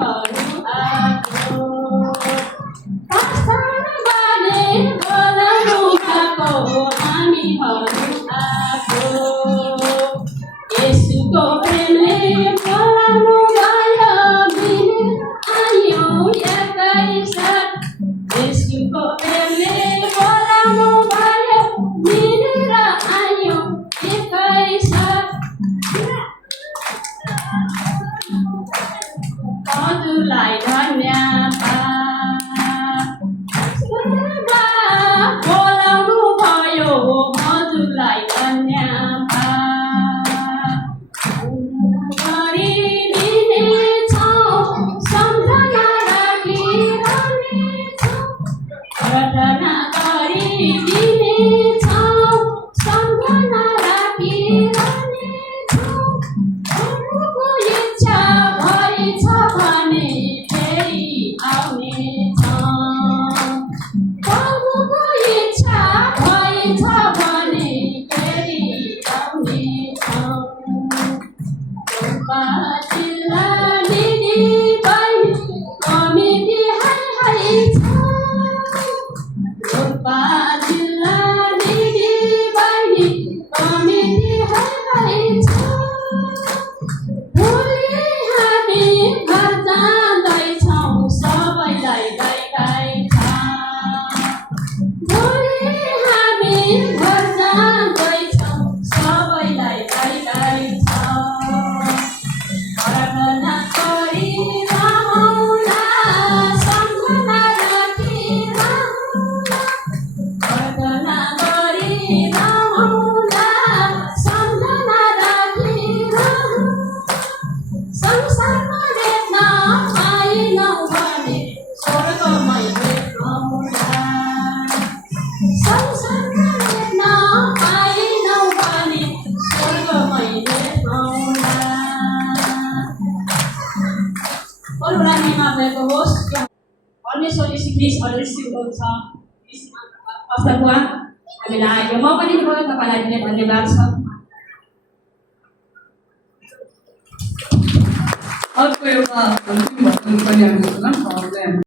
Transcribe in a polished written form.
हामीहरू आएको बाले बोलाउनु भएको हामीहरू आएको यसुको प्रेमले बोलाउनु भयो मिलेर आयौँ एकैसाथ यसुको प्रेमले बोलाउनु भयो मिलेर आयौँ एकैसाथ हजुरलाई धन्यवाद बोलाउनु भयो हजुरलाई धन्यवाद गरिदिनेछौँ सम्झना राखिरहनेछौँ प्रार्थना गरिदिनेछौँ सम्झना राखिरहनेछौँ प्रभुको इच्छा भएछ भने फेरि आउनेछौँ प्रभुको इच्छा भएछ भने फेरि आउनेछौँ जिल्ला दिदी बहिनी कमिटी हाई छ रोल्पा जिल्ला दिदी बहिनी कमिटी हाई छ भोलि हामी घर जाँदैछौँ सबैलाई गाई गाई छ भोलि हामी घर जाँदैछौँ सबैलाई गाई गाई छ प्रार्थना गरिरहौँला सम्झना राखिरहौँला प्रार्थना गरिरहौँला सम्झना राखिरहौँ संसारमा देख्न पाएनौँ भने स्वर्गमै देख्नौँला संसारमा देख्न पाएनौँ भने स्वर्गमै देख्नौँला पररानीमा भएको होस् परमेश्वरले सिक्रिस हरेसिएको छ अवसर हुआ हामीलाई यो मौका दिनुभयो तपाईँलाई पनि धन्यवाद छ अर्को एउटा अन्तिम भजन पनि हामी सुनौँ